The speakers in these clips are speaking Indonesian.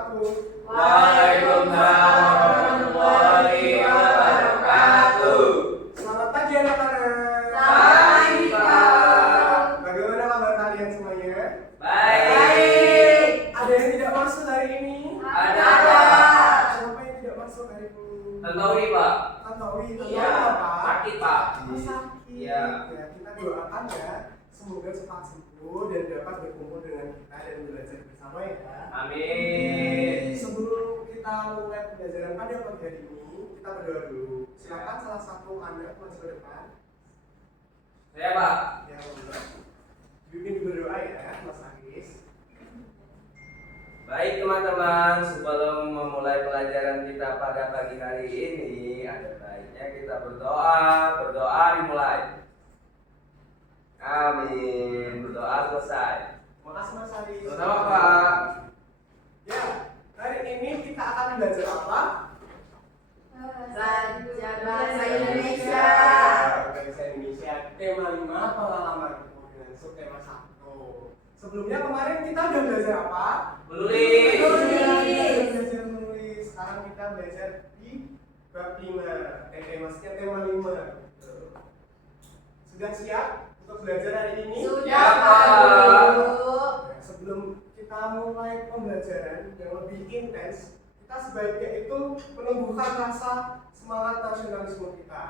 wabarakatuh. Waalaikumsalam warahmatullahi wabarakatuh. Selamat pagi anak-anak. Pagi, Pak. Bagaimana kabar kalian semuanya? Baik. Ada yang tidak masuk hari ini? Ada. Siapa yang tidak masuk hari ini? Tantowi, Pak. Tantowi. Iya. Apa? Sakit, Pak. Oh, sakit. Iya. Ya, kita doakan ya. Semoga cepat sembuh dan dapat berkumpul dengan kita dan belajar bersama ya. Amin. Sebelum kita mulai pembelajaran pada pagi hari ini, kita berdoa dulu. Silakan salah satu anak maju ke depan. Saya, Pak. Ya, boleh. Bimbing berdoa ya, Mas Agis. Baik teman-teman, sebelum memulai pelajaran kita pada pagi hari ini, ada baiknya kita berdoa dimulai. Amin. Berdoa selesai. Makasih Mas Agis. Sama Pak. Ya, hari ini kita akan belajar apa? Bahasa Indonesia. Bahasa Indonesia. Tema 5 pengalaman dengan subtema 1. Sebelumnya kemarin kita udah belajar apa? Menulis. Belajar menulis. Sekarang kita belajar di bab 5. Maksudnya tema 5. Sudah siap untuk belajar hari ini? Sudah, Pak. Ya, sebelum kita mulai pembelajaran yang lebih intens, kita sebaiknya itu menumbuhkan rasa semangat nasionalisme kita.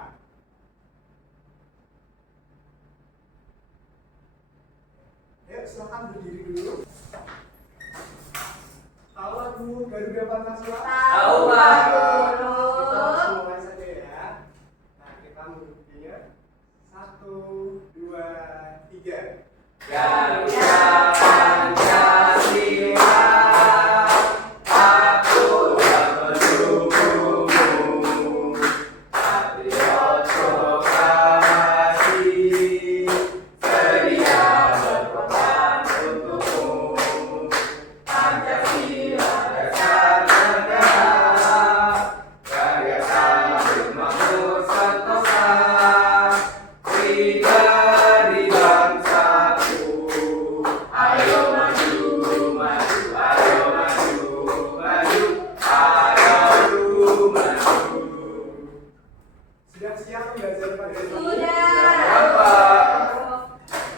Ayo silakan berdiri dulu. Tahu lagu Garuda Pancasila? Tahu, Pak. Kita langsung mulai saja ya. Nah, kita mengikutinya. 1, 2, 3. Garuda Pancasila, akulah pendukungmu, patriot proklamasi, sedia berkorban untukmu. Pancasila dasar negara, karya sambil makmur sentosa, pribadi bangsaku. Ayo maju, maju, ayo maju, maju, ayo maju. Sudah siap belajar pada hari ini? Sudah. Bapak.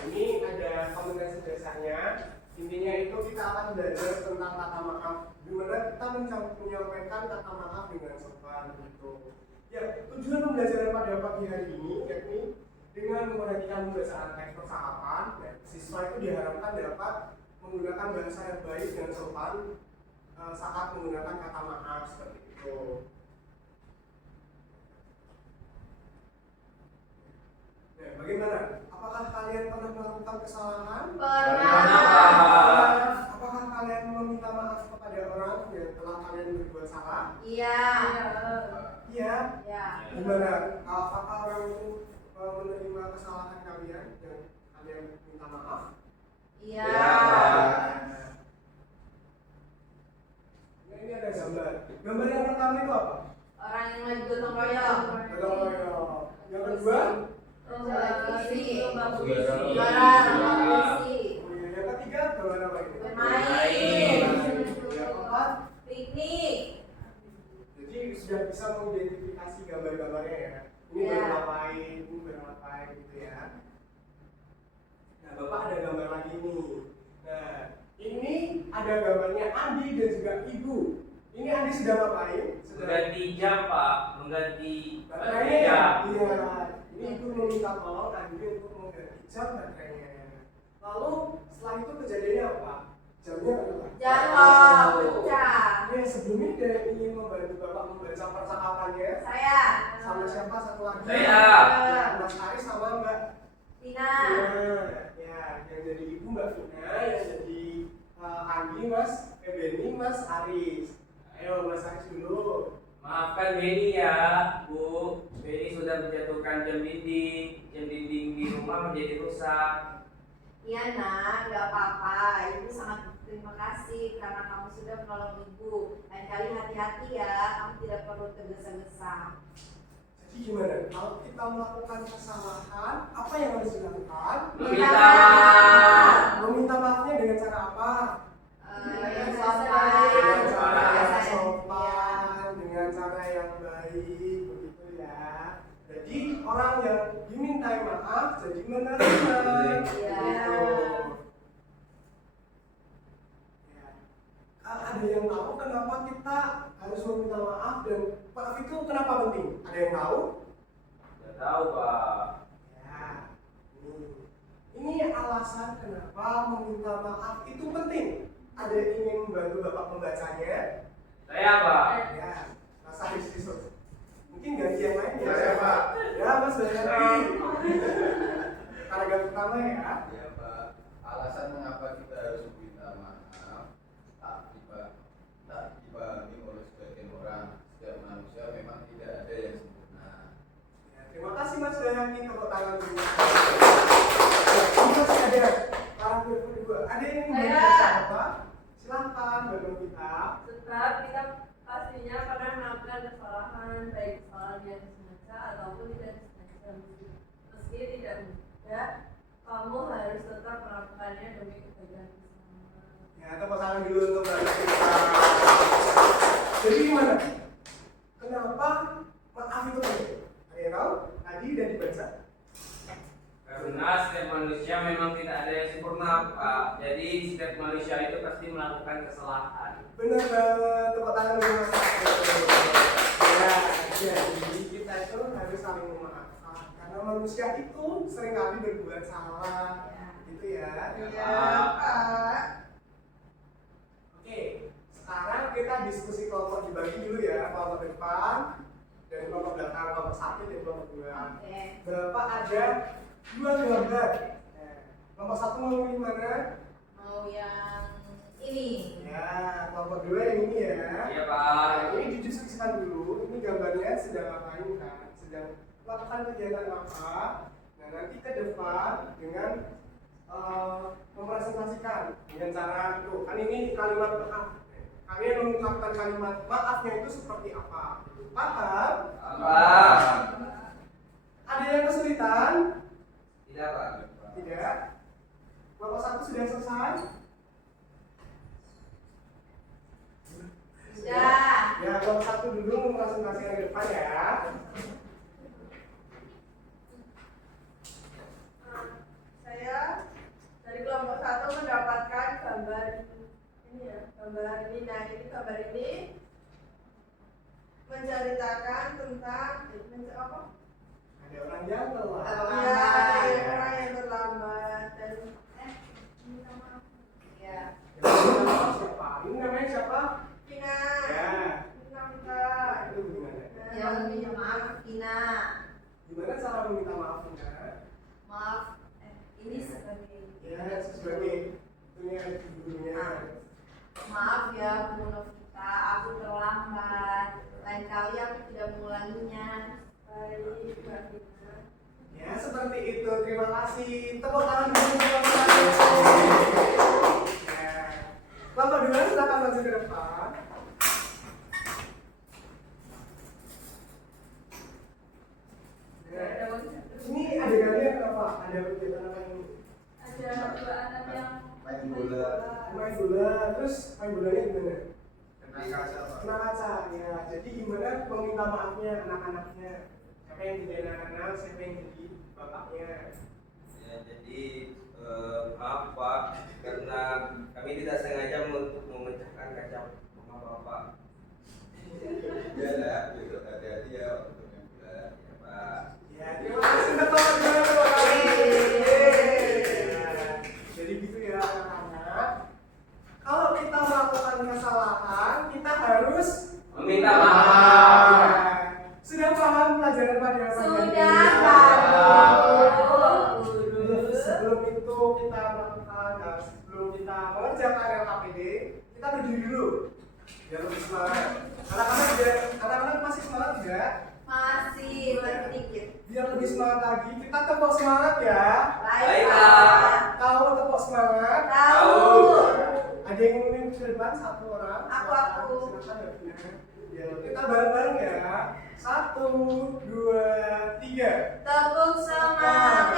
Ini ada kompetensi dasarnya. Intinya itu kita akan belajar tentang kata maaf. Gimana kita menyampaikan kata maaf dengan sopan gitu. Ya, tujuan pembelajaran pada pagi hari ini yakni dengan memperhatikan pembacaan teks percakapan, ya, siswa itu diharapkan dapat menggunakan bahasa yang baik dan sopan saat menggunakan kata maaf seperti itu. Ya, bagaimana? Apakah kalian pernah melakukan kesalahan? Pernah. Apakah kalian meminta maaf kepada orang yang telah kalian berbuat salah? Iya. Iya. Ya. Gimana? Apakah orang itu menerima kesalahan kalian yang kalian minta maaf? Iya. Nah, ini ada gambar. Gambar yang pertama itu apa? Orang yang lagi gotong royong. Gotong royong. Yang kedua? Puisi. Puisi. Puisi. Yang ketiga gambar apa ini? Bermain. Yang keempat? Piknik. Jadi sudah bisa mengidentifikasi gambar-gambarnya ya. Ini Ya. baru ngapain, ini baru ngapain gitu ya. Nah, Bapak ada gambar lagi nih. Nah, ini ada gambarnya Andi dan juga Ibu. Ini Andi sedang ngapain? Mengganti jam, Pak. Mengganti Baterainya. jam. Iya. Ini Ibu meminta tolong Andi untuk mengganti jam baterainya. Lalu setelah itu kejadiannya apa? Jamnya apa? Jatuh. Pecah. Nah, sebelumnya ada yang ingin membantu Bapak membaca percakapannya Saya. sama siapa satu lagi? Saya. Ya, Mas Aris sama Mbak Tina. Ya, yang jadi ibu Mbak Vina, yang jadi Andi Mas Benny Mas Aris. Ayo Mas Aris dulu. Maafkan Benny ya, Bu. Benny sudah menjatuhkan jam dinding di rumah menjadi rusak. Iya nak, nggak apa-apa. Ibu sangat berterima kasih karena kamu sudah menolong ibu. Lain kali hati-hati ya, kamu tidak perlu tergesa-gesa. Jadi gimana? Kalau kita melakukan kesalahan, apa yang harus dilakukan? Meminta maaf. Meminta maafnya dengan cara apa? Yang sopan. tahu Pak. Ya, ini alasan kenapa meminta maaf itu penting. Ada yang ingin membantu Bapak membacanya? Saya Pak. Ya, Mas Haris. Mungkin ganti yang lain ya? Saya, Pak. Ya, Mas Dayati. Paragraf pertama ya. Ya Pak, alasan mengapa kita harus meminta maaf tak dipahami oleh sebagian orang. Setiap manusia memang tidak ada yang sempurna. Ya, terima kasih Mas Dayati, tepuk tangan dulu. Masih ada paragraf kedua. Ada yang ingin membaca apa? Silahkan bantu kita. Sebab kita pastinya pernah melakukan kesalahan, baik kesalahan yang disengaja ataupun tidak disengaja. Meski tidak mudah, kamu harus tetap melakukannya demi kebaikan bersama. Ya, tepuk tangan dulu untuk bantu kita. Jadi gimana? Kenapa maaf itu penting? Ada yang tahu? Tadi udah dibaca. Karena setiap manusia memang tidak ada yang sempurna Pak. Jadi setiap manusia itu pasti melakukan kesalahan. Benar banget, tepuk tangan dulu Mas. Ya, jadi kita itu harus saling memaafkan. Karena manusia itu seringkali berbuat salah. Gitu ya. Pak. Oke, sekarang kita diskusi kelompok dibagi dulu ya, kelompok depan dan kelompok belakang, kelompok 1 dan kelompok 2. Oke. Berapa ada 2 gambar? Kelompok 1 mau yang mana? Mau yang ini. Ya, kelompok 2 yang ini ya. Iya Nah, Pak. ini didiskusikan dulu. Ini gambarnya sedang ngapain kan? Sedang melakukan kegiatan apa? Nah, nanti ke depan dengan mempresentasikan dengan cara itu. Kan ini kalimat maaf. Kalian mengungkapkan kalimat maafnya itu seperti apa? Paham? Pak. Ada yang kesulitan? Tidak Pak. Tidak. Kelompok 1 sudah selesai? Sudah. Ya, kelompok 1 dulu mempresentasikan ke depan ya. Saya dari kelompok 1 mendapatkan gambar ini ya, gambar ini. Nah, ini gambar ini menceritakan tentang apa? Ada orang yang telat. Ya, ada orang yang terlambat dan minta maaf. Ya. Siapa? Ini namanya siapa? Vina. Ya. Minta. Itu gimana? Yang minta maaf Vina. Gimana cara meminta maaf Vina? Maaf. Ini sebagai. Ya, sebagai itunya gurunya. Maaf ya Bu Novita, aku terlambat. Lain kali aku tidak mengulanginya. Baik, Mbak Vina. Ya, seperti itu. Terima kasih. Tepuk tangan dulu untuk Mas. Ya. Bapak duluan silakan maju ke depan. Ya. Ini adegannya apa? Ada kegiatan apa ini? Ada dua anak yang Main bola. Main bola. Terus main bolanya gimana? Kena kaca Pak. Kena kaca. Ya. Jadi gimana meminta maafnya anak-anaknya? Siapa yang jadi anak-anak? Siapa yang jadi bapaknya? Ya, jadi maaf Pak karena kami tidak sengaja untuk memecahkan kaca rumah Bapak. Ya lah, besok hati-hati ya untuk main bola. Ya Pak. Ya, terima kasih teman-teman. Terima kasih. Ya. Jadi gitu ya anak-anak. Kalau kita melakukan kesalahan, kita harus Meminta maaf. Ya. Sudah paham pelajaran pada Sudah Pak Guru. Sebelum itu kita melakukan, sebelum kita mengerjakan LKPD, kita berdiri dulu. Biar lebih semangat. Anak-anak masih semangat tidak? Masih sedikit. Biar lebih semangat lagi, kita tepuk semangat ya. Baik Pak. Pak. Tahu tepuk semangat? Tahu. Ada yang ingin ke depan satu orang? Aku. Silakan ya, Bina. Ya, kita bareng-bareng ya. 1, 2, 3. Tepuk semangat.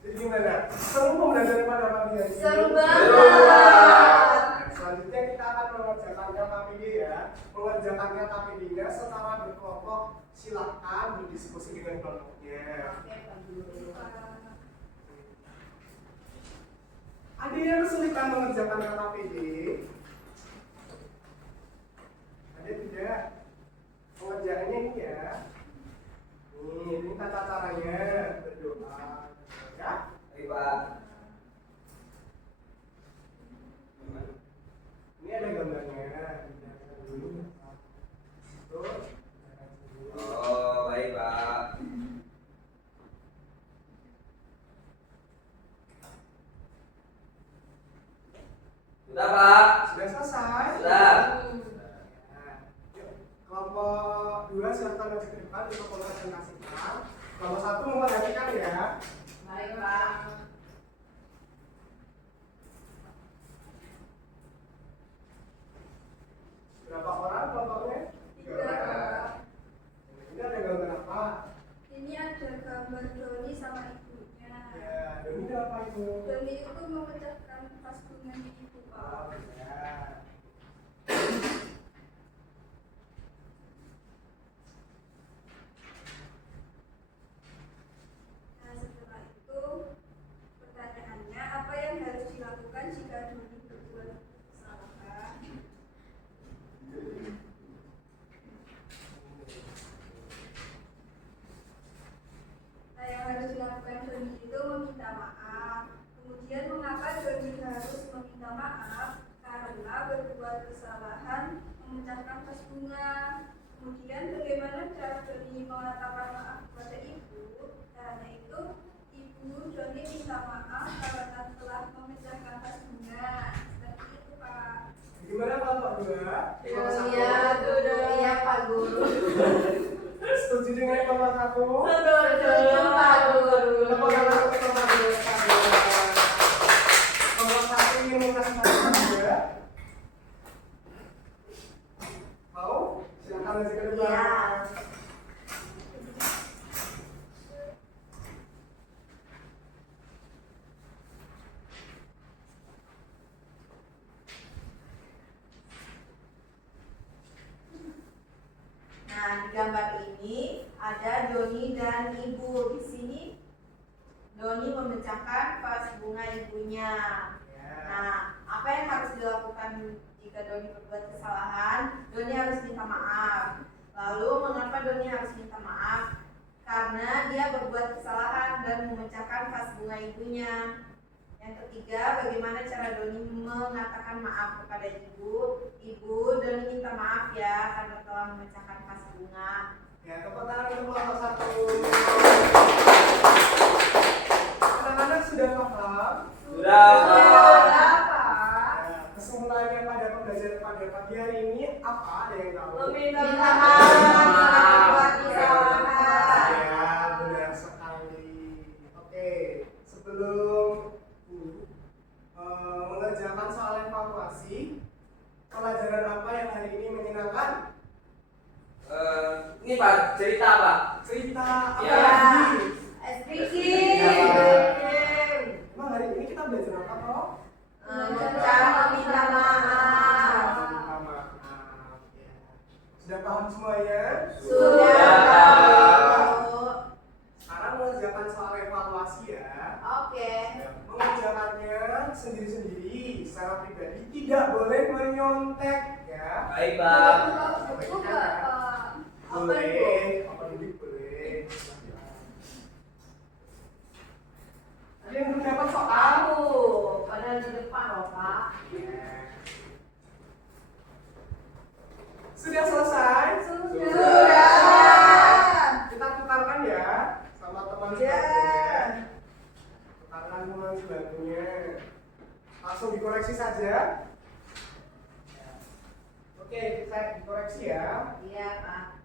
Jadi gimana? Seru pembelajaran pada pagi hari ini? Seru banget. Nah, selanjutnya kita akan mengerjakan KKPD ya. Mengerjakan KKPD-nya secara berkelompok. Silakan berdiskusi dengan kelompoknya. Oke Pak Guru. yang kesulitan mengerjakan KKPD? Ada tidak? Pengerjaannya ini ya. Ini tata caranya berdoa. Ya? Baik Pak. Ini ada gambarnya. Dulu. Terus. Oh, baik Pak. Sudah Pak. Sudah selesai? Sudah. Nah, yuk. Kelompok 2 silakan maju ke depan untuk mempresentasikan. Kelompok 1 memperhatikan ya. Baik, Pak. Berapa orang kelompoknya? 3, Pak. Ini ada gambar apa? Ini ada gambar Doni sama ibunya. Ya, ini apa itu? Doni itu memecahkan tas bunganya ibu, Pak. Oh, ya. Nah, setelah itu pertanyaannya, apa yang harus dilakukan jika Doni berbuat kesalahan? Nah, yang harus dilakukan Doni itu meminta maaf. Kemudian mengapa Doni harus meminta maaf? Karena berbuat kesalahan memecahkan tas bunga. Kemudian bagaimana cara Doni mengatakan maaf kepada ibu? Caranya itu ibu Doni minta maaf karena telah memecahkan tas bunga. Seperti itu, Pak. Gimana kelompok 2? Iya, iya Pak Guru. Setuju dengan kelompok 1? Setuju Pak Guru. Tepuk tangan untuk kelompok 2. Kelompok 1 ingin mempresentasikan juga. Mau? Silakan maju ke depan. Iya. Nah, di gambar ini ada Doni dan ibu. Di sini Doni memecahkan vas bunga ibunya. Ya. Nah, apa yang harus dilakukan jika Doni berbuat kesalahan? Doni harus minta maaf. Lalu, mengapa Doni harus minta maaf? Karena dia berbuat kesalahan dan memecahkan vas bunga ibunya. Yang ketiga, bagaimana cara Doni mengatakan maaf kepada ibu? Ibu, Doni minta maaf ya karena telah memecahkan vas bunga. Ya, tepuk tangan untuk kelompok 1. Anak-anak sudah paham? Sudah Pak. Sudah, Pak. Nah, kesimpulannya pada pembelajaran pada pagi hari ini apa? Ada yang tahu? Meminta Minta maaf. maaf karena berbuat kesalahan. Ya, benar sekali. Oke, sebelum mengerjakan soal evaluasi, pelajaran apa yang hari ini menyenangkan? Ini Pak, cerita Pak. Cerita apa Ya. lagi? Speaking. Emang hari ini kita belajar apa toh? Cara meminta maaf. Minta maaf. Ya. Sudah paham semuanya? Sudah tahu. Sekarang mengerjakan soal evaluasi ya. Oke. Mengerjakannya sendiri-sendiri secara pribadi, tidak boleh menyontek ya. Baik Pak. Buku nggak, Pak? Boleh, apa dulu boleh. Ada yang belum dapat soal? Tahu. Padahal di depan loh Pak. Sudah selesai? Sudah. Kita tukarkan ya sama teman Ya. sebangkunya. Tukarkan teman sebangkunya. Langsung dikoreksi saja. Oke, saya dikoreksi ya. Iya Pak.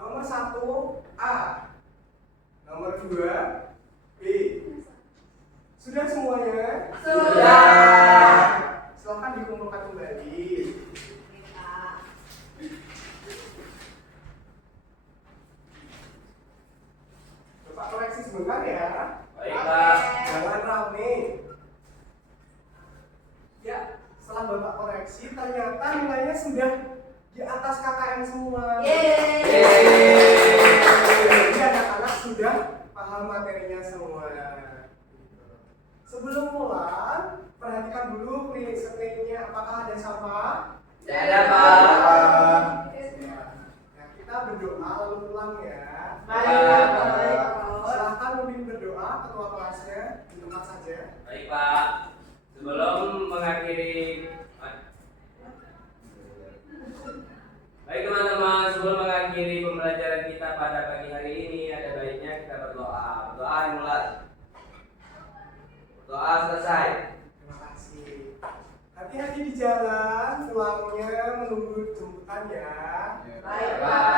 Nomor 1 A. Nomor 2 B. Sudah semuanya? Sudah. Silahkan dikumpulkan kembali. Oke, Pak. Coba koreksi sebentar ya. Baik Pak. Jangan rame. Ya, setelah Bapak koreksi, ternyata nilainya sudah di atas KKM semua. Yeay. Yeay. Jadi anak-anak sudah paham materinya semua. Gitu. Sebelum mulai, perhatikan dulu klinik sekelilingnya apakah ada sampah. Tidak ada, Pak. Ya. Nah, kita berdoa lalu pulang ya. Baik. Silahkan memimpin berdoa ketua kelasnya di tempat saja. Baik, Pak. Sebelum mengakhiri Baik teman-teman, sebelum mengakhiri pembelajaran kita pada pagi hari ini, ada baiknya kita berdoa. Berdoa dimulai. Doa selesai. Terima kasih. Hati-hati di jalan, pulangnya menunggu jemputan ya. Baik, Pak.